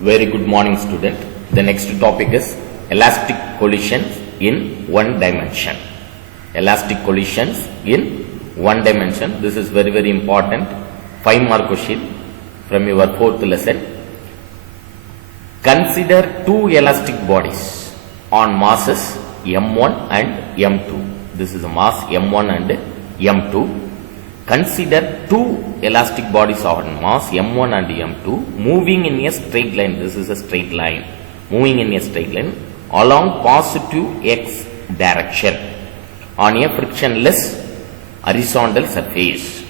Very good morning, student. The next topic is elastic collisions in one dimension. Elastic collisions in one dimension. This is very, very important. 5 mark question from your 4th lesson. Consider two elastic bodies on masses m1 and m2. This is a mass m1 and m2. Consider two elastic bodies on mass m1 and m2 moving in a straight line. This is a straight line. Moving in a straight line along positive x direction on a frictionless horizontal surface.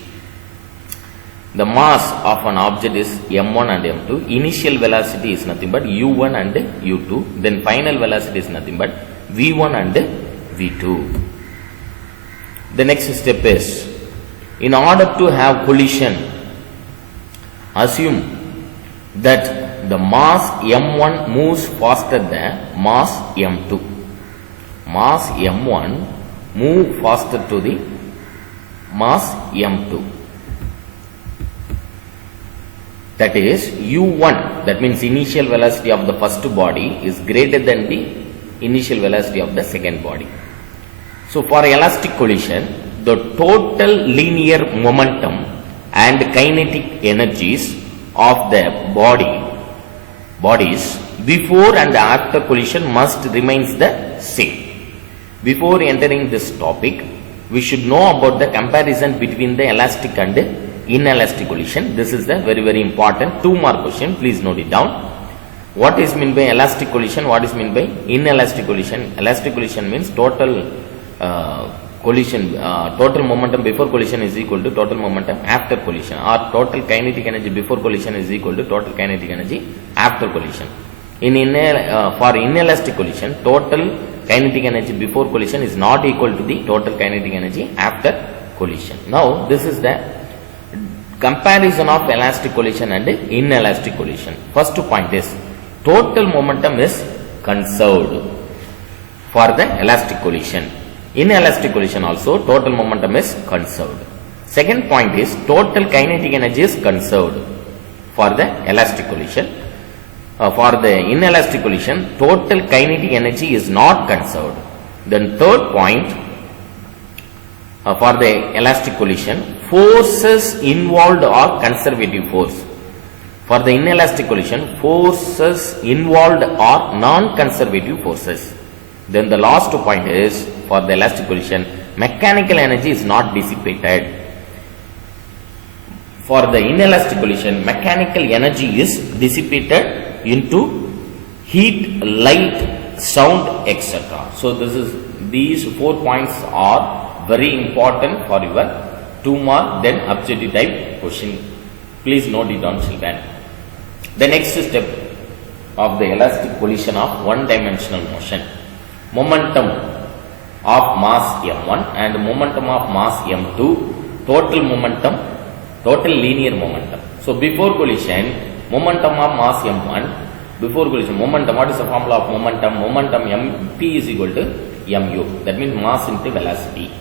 The mass of an object is m1 and m2. Initial velocity is nothing but u1 and u2. Then final velocity is nothing but v1 and v2. The next step is, in order to have collision, assume that the mass m1 moves faster than mass m2. Mass m1 move faster to the mass m2. That is u1, that means initial velocity of the first body is greater than the initial velocity of the second body. So for elastic collision, the total linear momentum and kinetic energies of the bodies before and after collision must remains the same. Before entering this topic, we should know about the comparison between the elastic and inelastic collision. This is the very, very important 2 mark question. Please note it down. What is meant by elastic collision? What is meant by inelastic collision? Elastic collision means total total momentum before collision is equal to total momentum after collision, or total kinetic energy before collision is equal to total kinetic energy after collision. For inelastic collision, total kinetic energy before collision is not equal to the total kinetic energy after collision. Now, this is the comparison of elastic collision and inelastic collision. First point is, total momentum is conserved for the elastic collision. In elastic collision also, total momentum is conserved. Second point is, total kinetic energy is conserved for the elastic collision. For the inelastic collision, total kinetic energy is not conserved. Then third point, for the elastic collision, forces involved are conservative force. For the inelastic collision, forces involved are non-conservative forces. Then the last point is, for the elastic collision, mechanical energy is not dissipated. For the inelastic collision, mechanical energy is dissipated into heat, light, sound, etc. So these 4 points are very important for your 2 mark then objective type question. Please note it down, children. The next step of the elastic collision of one dimensional motion. Momentum of mass m1 and momentum of mass m2, total momentum, total linear momentum. So before collision, momentum of mass m1, before collision, momentum, what is the formula of momentum? Momentum mp is equal to mu, that means mass into velocity.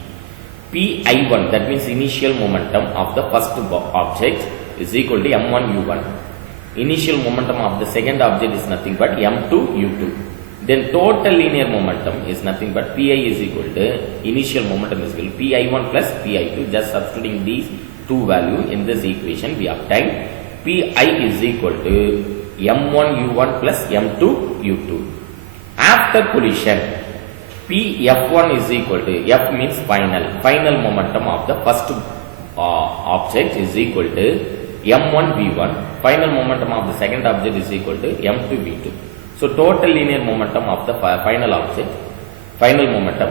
Pi1, that means initial momentum of the first object is equal to m1 u1. Initial momentum of the second object is nothing but m2 u2. Then total linear momentum is nothing but Pi is equal to, initial momentum is equal to Pi1 plus Pi2. Just substituting these two values in this equation, we obtain Pi is equal to m1 u1 plus m2 u2. After collision, Pf1 is equal to, F means final momentum of the first object is equal to m1 v1. Final momentum of the second object is equal to m2 v2. So total linear momentum of the final object, final momentum,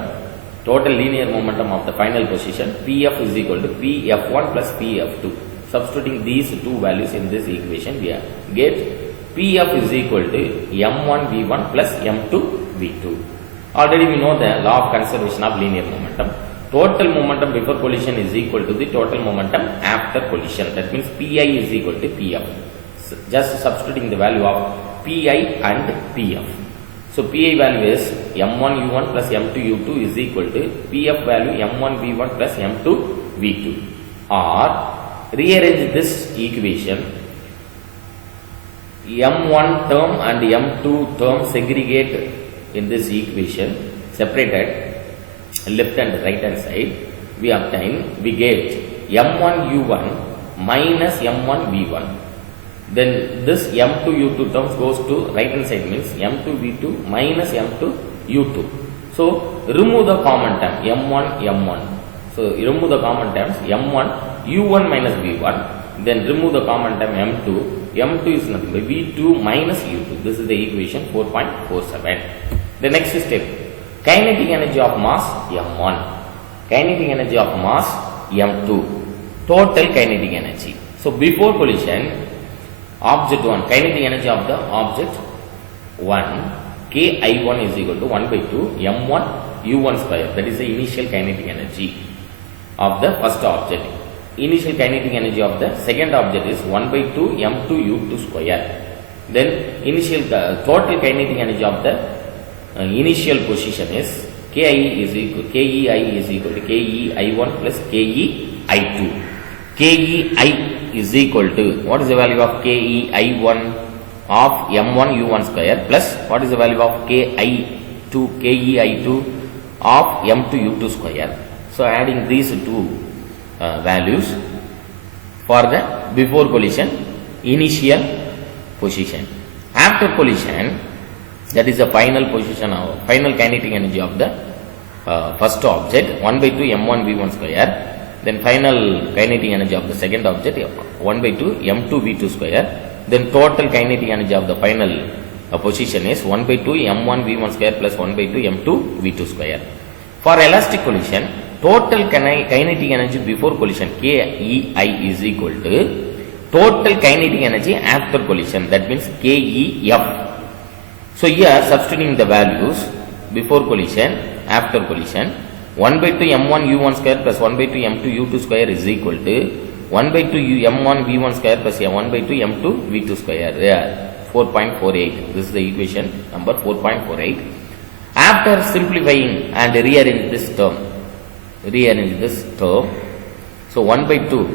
total linear momentum of the final position, Pf is equal to Pf1 plus Pf2. Substituting these two values in this equation, we get Pf is equal to m1 v1 plus m2 v2. Already we know the law of conservation of linear momentum. Total momentum before collision is equal to the total momentum after collision. That means Pi is equal to Pf. Just substituting the value of Pi and Pf. So Pi value is m1 u1 plus m2 u2 is equal to Pf value m1 v1 plus m2 v2. Or rearrange this equation m1 term and m2 term segregate in this equation, separated left and right hand side, we get m1 u1 minus m1 v1. Then this m2 u2 terms goes to right hand side, means m2 v2 minus m2 u2. So remove the common term m1 m1. So remove the common terms m1 u1 minus v1. Then remove the common term m2. M2 is nothing but v2 minus u2. This is the equation 4.47. The next step, kinetic energy of mass m1, kinetic energy of mass m2, total kinetic energy. So before collision, object 1, kinetic energy of the object 1, ki1 is equal to 1 by 2 m1 u1 square. That is the initial kinetic energy of the first object. Initial kinetic energy of the second object is 1 by 2 m2 u2 square. Then initial total kinetic energy of the initial position is kei is equal to kei1 plus kei2. Kei is equal to, what is the value of kei1 of m1 u1 square plus what is the value of kei2 of m2 u2 square. So adding these two values for the before collision initial position. After collision, that is the final position of final kinetic energy of the first object 1 by 2 m1 v1 square. Then final kinetic energy of the second object 1 by 2 m2 v2 square. Then total kinetic energy of the final position is 1 by 2 m1 v1 square plus 1 by 2 m2 v2 square. For elastic collision, total kinetic energy before collision kei is equal to total kinetic energy after collision, that means kef. So here substituting the values before collision, after collision, 1 by 2 m1 u1 square plus 1 by 2 m2 u2 square is equal to 1 by 2 m1 v1 square plus 1 by 2 m2 v2 square. 4.48. This is the equation number 4.48. After simplifying and rearrange this term, so 1 by 2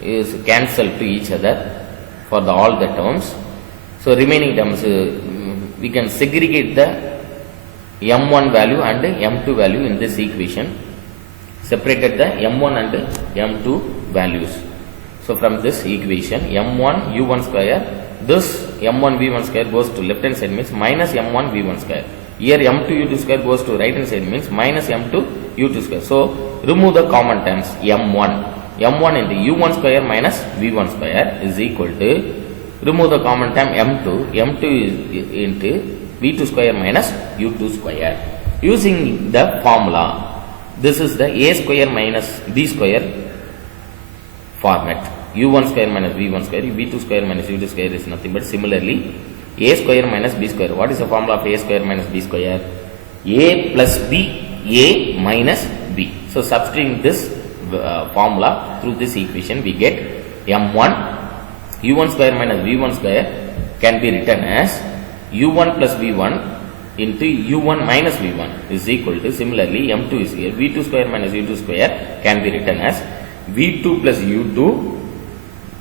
is cancelled to each other for all the terms. So remaining terms we can segregate the m1 value and m2 value in this equation, separated the m1 and m2 values. So from this equation m1 u1 square, this m1 v1 square goes to left hand side, means minus m1 v1 square. Here m2 u2 square goes to right hand side, means minus m2 u2 square. So remove the common terms m1 into u1 square minus v1 square is equal to, remove the common term m2 is into v2 square minus u2 square. Using the formula, this is the a square minus b square format. u1 square minus v1 square, v2 square minus u2 square is nothing but similarly a square minus b square. What is the formula of a square minus b square? A plus b, a minus b. So substituting this formula through this equation, we get m1 u1 square minus v1 square can be written as u1 plus v1 into u1 minus v1 is equal to, similarly m2 is here, v2 square minus u2 square can be written as v2 plus u2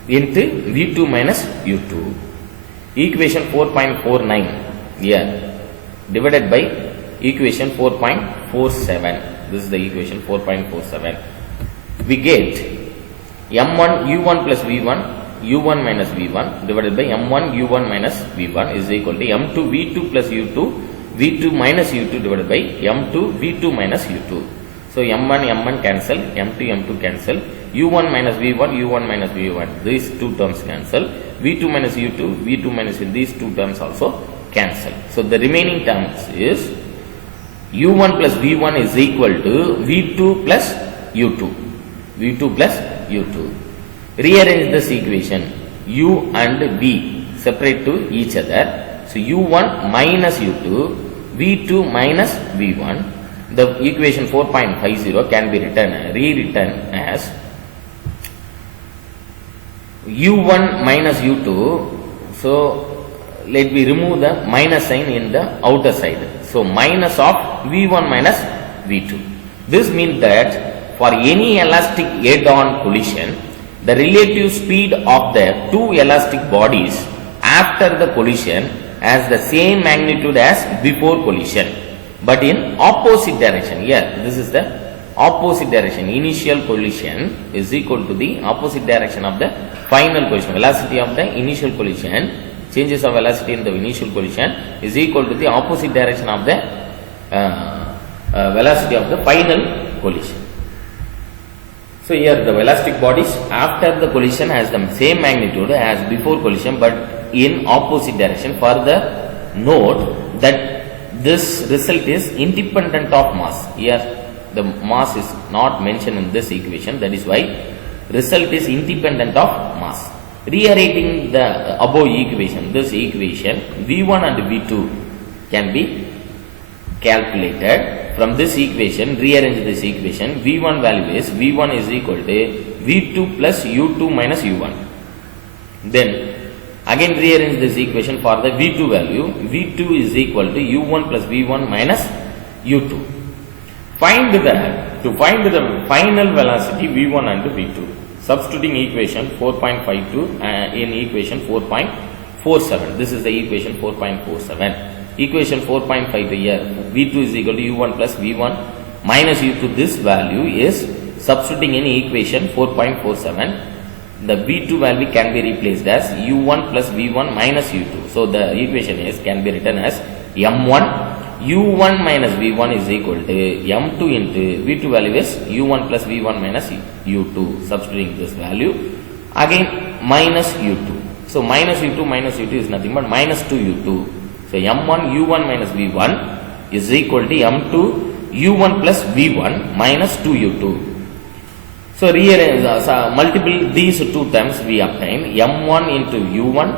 into v2 minus u2. Equation 4.49 here divided by equation 4.47. This is the equation 4.47. We get m1 u1 plus v1 u1 minus v1 divided by m1 u1 minus v1 is equal to m2 v2 plus u2 v2 minus u2 divided by m2 v2 minus u2. So m1 cancel, m2 cancel, u1 minus v1 minus v1, these two terms cancel, v2 minus u2 minus u2, these two terms also cancel. So the remaining terms is u1 plus v1 is equal to v2 plus u2. Rearrange this equation, u and v separate to each other. So u1 minus u2, v2 minus v1. The equation 4.50 can be rewritten as u1 minus u2. So let me remove the minus sign in the outer side. So minus of v1 minus v2. This means that for any elastic head-on collision, the relative speed of the two elastic bodies after the collision has the same magnitude as before collision, but in opposite direction. Here, this is the opposite direction. Initial collision is equal to the opposite direction of the final collision. Velocity of the initial collision, changes of velocity in the initial collision is equal to the opposite direction of the velocity of the final collision. So here the elastic bodies after the collision has the same magnitude as before collision but in opposite direction. Further note that this result is independent of mass. Here the mass is not mentioned in this equation, that is why result is independent of mass. Rearranging the above equation, this equation V1 and V2 can be calculated. From this equation, rearrange this equation, V1 value is V1 is equal to V2 plus U2 minus U1. Then again rearrange this equation for the V2 value, V2 is equal to U1 plus V1 minus U2. To find the final velocity V1 and V2, substituting equation 4.52 in equation 4.47. This is the equation 4.47. Equation 4.5 here, V2 is equal to U1 plus V1 minus U2. This value is substituting in equation 4.47. The V2 value can be replaced as U1 plus V1 minus U2. So the equation can be written as M1 U1 minus V1 is equal to M2 into V2 value is U1 plus V1 minus U2. Substituting this value again minus U2. So minus U2 is nothing but minus 2U2. So M1 U1 minus V1 is equal to M2 U1 plus V1 minus 2U2. So rearrange, multiple these two terms we obtain. M1 into U1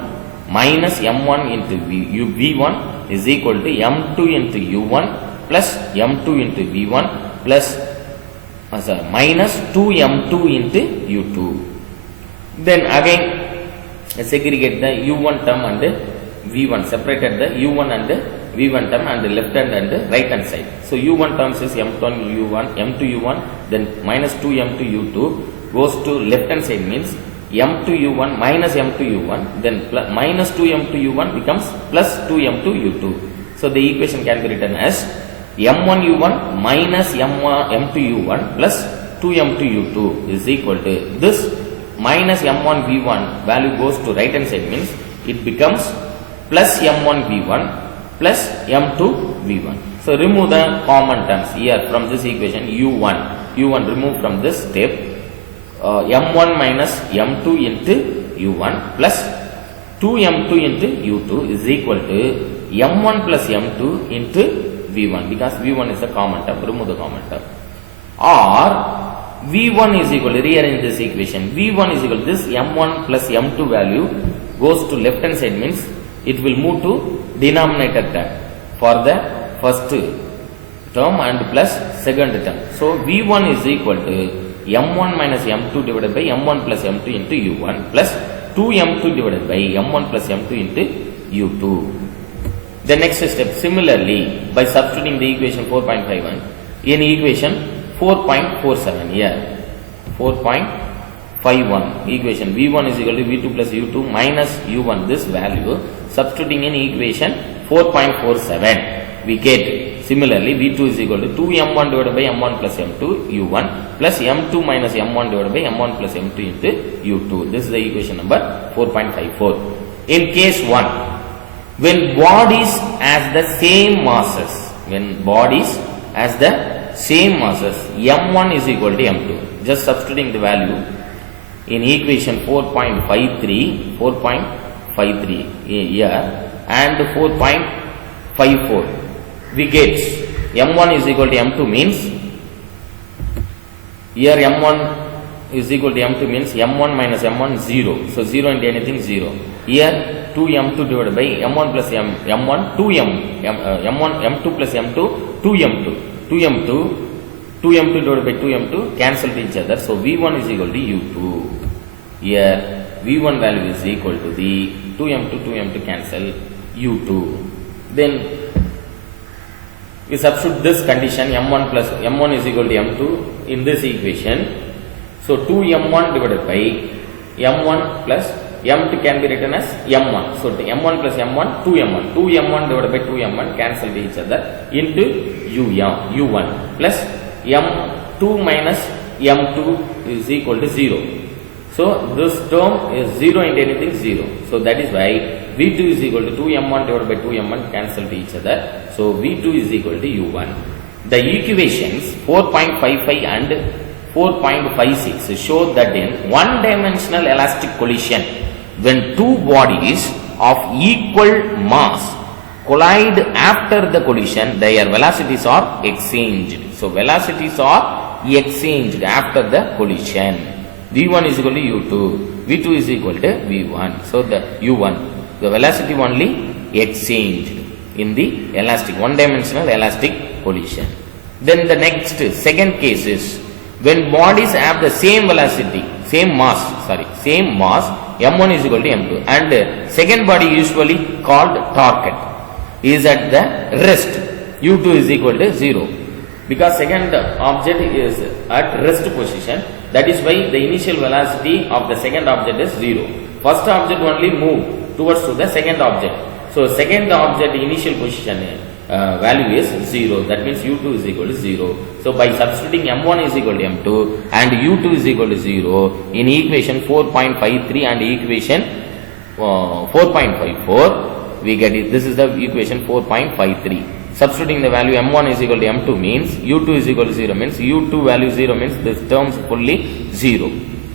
minus M1 into V1 is equal to M2 into U1 plus M2 into V1 plus minus 2M2 into U2. Then again segregate the U1 term and V1, separated the U1 and V1 term and the left hand and the right hand side. So U1 terms is M2 U1, then minus 2M2 U2 goes to left hand side, means M2 U1 minus M2 U1, then minus 2M2 U1 becomes plus 2M2 U2. So the equation can be written as M1 U1 minus M2 U1 plus 2M2 U2 is equal to this minus M1 V1 value goes to right hand side, means it becomes plus M1 V1 plus M2 V1. So remove the common terms here from this equation. U1 remove from this step. M1 minus M2 into U1 plus 2M2 into U2 is equal to M1 plus M2 into V1, because V1 is the common term. Remove the common term. Or V1 is equal to, rearrange this equation, V1 is equal to this M1 plus M2 value goes to left hand side, means it will move to denominator term for the first term and plus second term. So V1 is equal to M1 minus M2 divided by M1 plus M2 into U1 plus 2M2 divided by M1 plus M2 into U2. The next step, similarly, by substituting the equation 4.51 in equation 4.47 here, 4.51 equation V1 is equal to V2 plus U2 minus U1, this value substituting in equation 4.47 we get similarly V2 is equal to 2M1 divided by M1 plus M2 U1 plus M2 minus M1 divided by M1 plus M2 into U2. This is the equation number 4.54. In case 1, when bodies has the same masses, M1 is equal to M2, just substituting the value in equation 4.53 here and 4.54 we get M1 is equal to M2, means here M1 is equal to M2 means M1 minus M1 0, so 0 into anything 0. Here 2M2 divided by M1 plus M1 M1 M2 plus M2 2M2 divided by 2M2 cancel each other, so V1 is equal to U2. Here V1 value is equal to the 2M2 cancel U2. Then we substitute this condition M1 is equal to M2 in this equation. So 2M1 divided by M1 plus m2 can be written as m1. So m1 plus m1, 2m1. 2m1 divided by 2m1 cancel each other into u1 plus m2 minus m2 is equal to 0. So this term is 0 into anything 0. So that is why V2 is equal to 2m1 divided by 2m1 cancel each other. So V2 is equal to u1. The equations 4.55 and 4.56 show that in one-dimensional elastic collision, when two bodies of equal mass collide after the collision, their velocities are exchanged. So velocities are exchanged after the collision. V1 is equal to u2, V2 is equal to V1. So the u1, the velocity only exchanged in the elastic, one-dimensional elastic collision. Then the next second case is when bodies have the same velocity, same mass, m1 is equal to m2, and second body usually called torque is at the rest, u2 is equal to 0, because second object is at rest position. That is why the initial velocity of the second object is 0. First object only move towards to the second object. So second object initial position value is 0. That means u2 is equal to 0. So by substituting m1 is equal to m2 and u2 is equal to 0 in equation 4.53 and equation 4.54, we get it. This is the equation 4.53. Substituting the value m1 is equal to m2 means u2 is equal to 0 means u2 value 0 means this term is fully 0.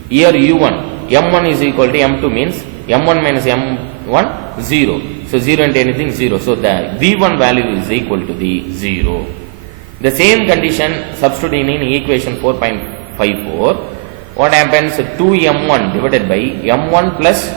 Here u1, m1 is equal to m2 means m1 minus m1 0. So 0 into anything 0. So the V1 value is equal to the 0. The same condition substituting in equation 4.54. What happens? 2m1 divided by m1 plus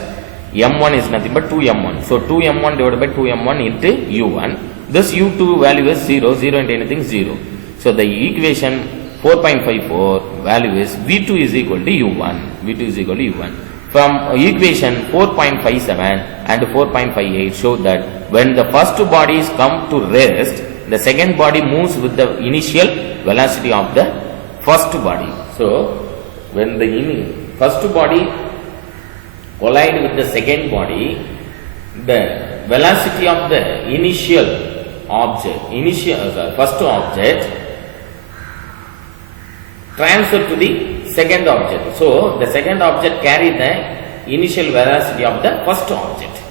m1 is nothing but 2m1. So 2m1 divided by 2m1 into u1. This u2 value is 0, 0 into anything 0. So the equation 4.54 value is V2 is equal to u1. V2 is equal to u1. From equation 4.57 and 4.58 show that when the first bodies come to rest, the second body moves with the initial velocity of the first body. So when the first body collide with the second body, the velocity of the initial object, first object transfer to the second object. So the second object carry the initial velocity of the first object.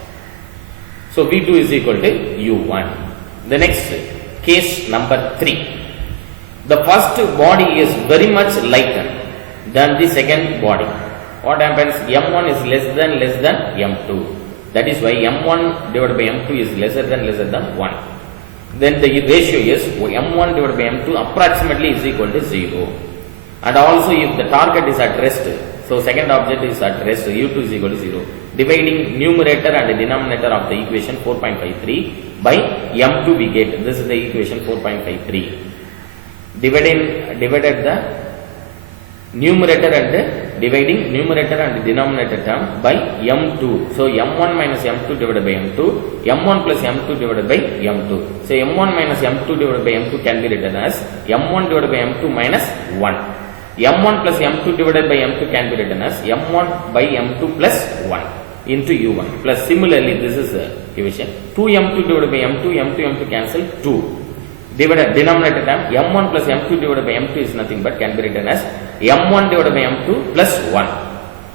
So V2 is equal to u1. The next case number 3. The first body is very much lighter than the second body. What happens? M1 is less than M2. That is why M1 divided by M2 is lesser than 1. Then the ratio is M1 divided by M2 approximately is equal to 0. And also if the target is at rest, so second object is at rest, u2 is equal to 0. Dividing numerator and denominator of the equation 4.53 by m2 we get, this is the equation 4.53. Divided the numerator and dividing numerator and denominator term by m2. So m1 minus m2 divided by m2, m1 plus m2 divided by m2. So m1 minus m2 divided by m2 can be written as m1 divided by m2 minus 1. m1 plus m2 divided by m2 can be written as m1 by m2 plus 1 into u1. Plus similarly this is the equation 2m2 divided by m2, m2 cancel 2. Divided denominator term m1 plus m2 divided by m2 is nothing but can be written as m1 divided by m2 plus 1.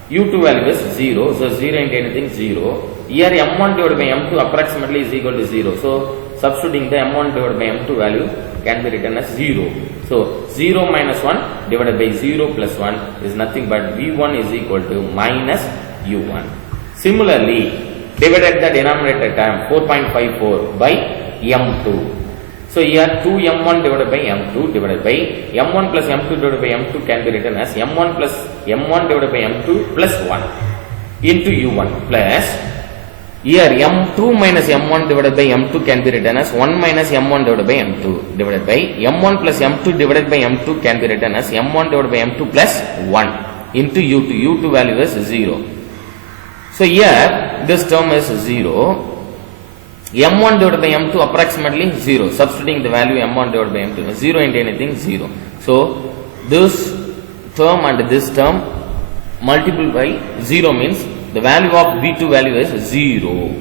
u2 value is 0, so 0 into anything 0. Here m1 divided by m2 approximately is equal to 0. So substituting the m1 divided by m2 value can be written as 0. So 0 minus 1 divided by 0 plus 1 is nothing but v1 is equal to minus u1. Similarly, divided the denominator term 4.54 by m2. So here 2m1 divided by m2 divided by m1 plus m2 divided by m2 can be written as m1 plus m1 divided by m2 plus 1 into u1 plus here m2 minus m1 divided by m2 can be written as 1 minus m1 divided by m2 divided by m1 plus m2 divided by m2 can be written as m1 divided by m2 plus 1 into u2. u2 value is 0. So here this term is 0. m1 divided by m2 approximately 0. Substituting the value m1 divided by m2, 0 into anything 0. So this term and this term multiple by 0 means The value of V2 value is 0.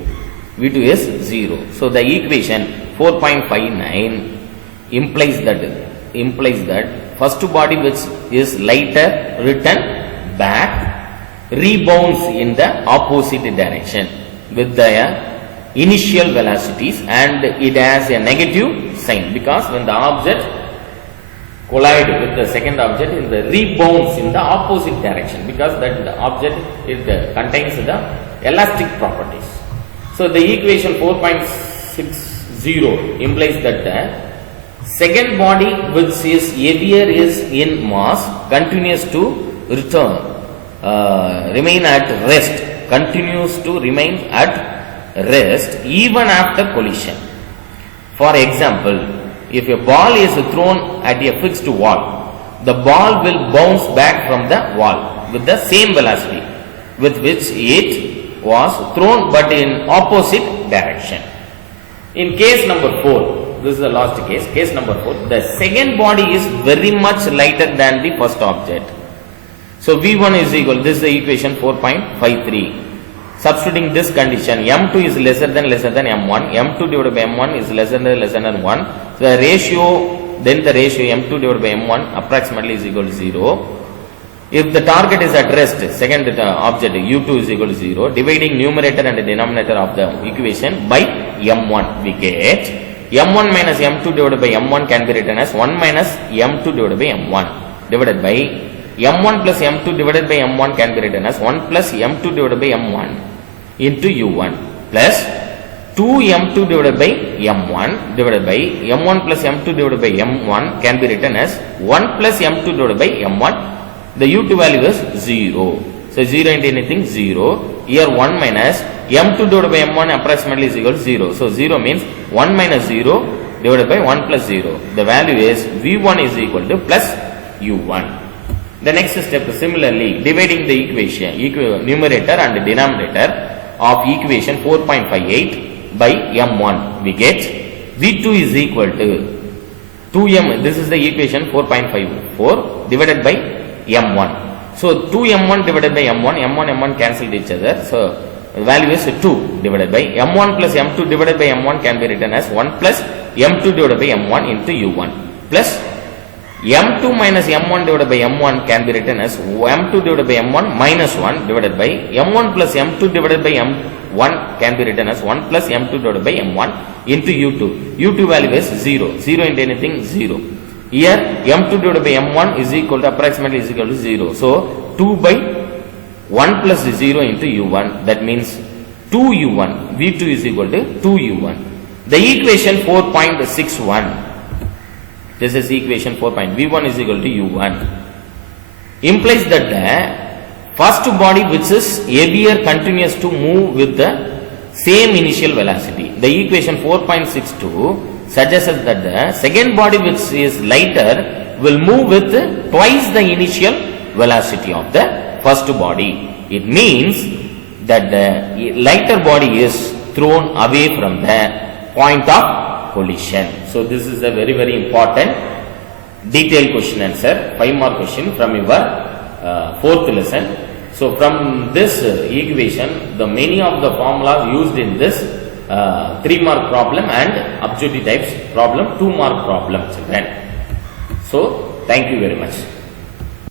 V2 is 0. So the equation 4.59 implies that first body which is lighter return back rebounds in the opposite direction with the initial velocities, and it has a negative sign because when the object collide with the second object, it rebounds in the opposite direction because that the object contains the elastic properties. So the equation 4.60 implies that the second body which is heavier is in mass continues to remain at rest, even after collision. For example, if a ball is thrown at a fixed wall, the ball will bounce back from the wall with the same velocity with which it was thrown but in opposite direction. In case number 4, this is the last case number 4, the second body is very much lighter than the first object. So V1 is equal, this is the equation 4.53. Substituting this condition, M2 is lesser than M1, M2 divided by M1 is lesser than 1. So the ratio M2 divided by M1 approximately is equal to 0. If the target is at rest, second object U2 is equal to 0, dividing numerator and denominator of the equation by M1, we get M1 minus M2 divided by M1 can be written as 1 minus M2 divided by M1 divided by M1 plus M2 divided by M1 can be written as 1 plus M2 divided by M1 into U1 plus 2M2 divided by M1 divided by M1 plus M2 divided by M1 can be written as 1 plus M2 divided by M1. The U2 value is 0. So 0 into anything 0. Here 1 minus M2 divided by M1 approximately is equal to 0. So 0 means 1 minus 0 divided by 1 plus 0. The value is V1 is equal to plus U1. The next step is similarly dividing the equation numerator and denominator of equation 4.58 by M1, we get V2 is equal to 2M, this is the equation 4.54 divided by M1. So 2M1 divided by M1, M1 cancelled each other. So the value is 2 divided by M1 plus M2 divided by M1 can be written as 1 plus M2 divided by M1 into U1 plus M2 minus M1 divided by M1 can be written as M2 divided by M1 minus 1 divided by M1 plus M2 divided by M1 can be written as 1 plus M2 divided by M1 into U2. U2 value is 0. 0 into anything 0. Here M2 divided by M1 is equal to approximately is equal to 0. So 2 by 1 plus 0 into U1, that means 2U1. V2 is equal to 2U1. The equation 4.61. This is equation 4. V1 is equal to U1. Implies that the first body which is heavier continues to move with the same initial velocity. The equation 4.62 suggests that the second body which is lighter will move with twice the initial velocity of the first body. It means that the lighter body is thrown away from the point of collision. So this is a very, very important detailed question answer. 5 more question from your 4th lesson. So from this equation, the many of the formulas used in this 3-mark problem and objective types problem, 2-mark problem children. So thank you very much.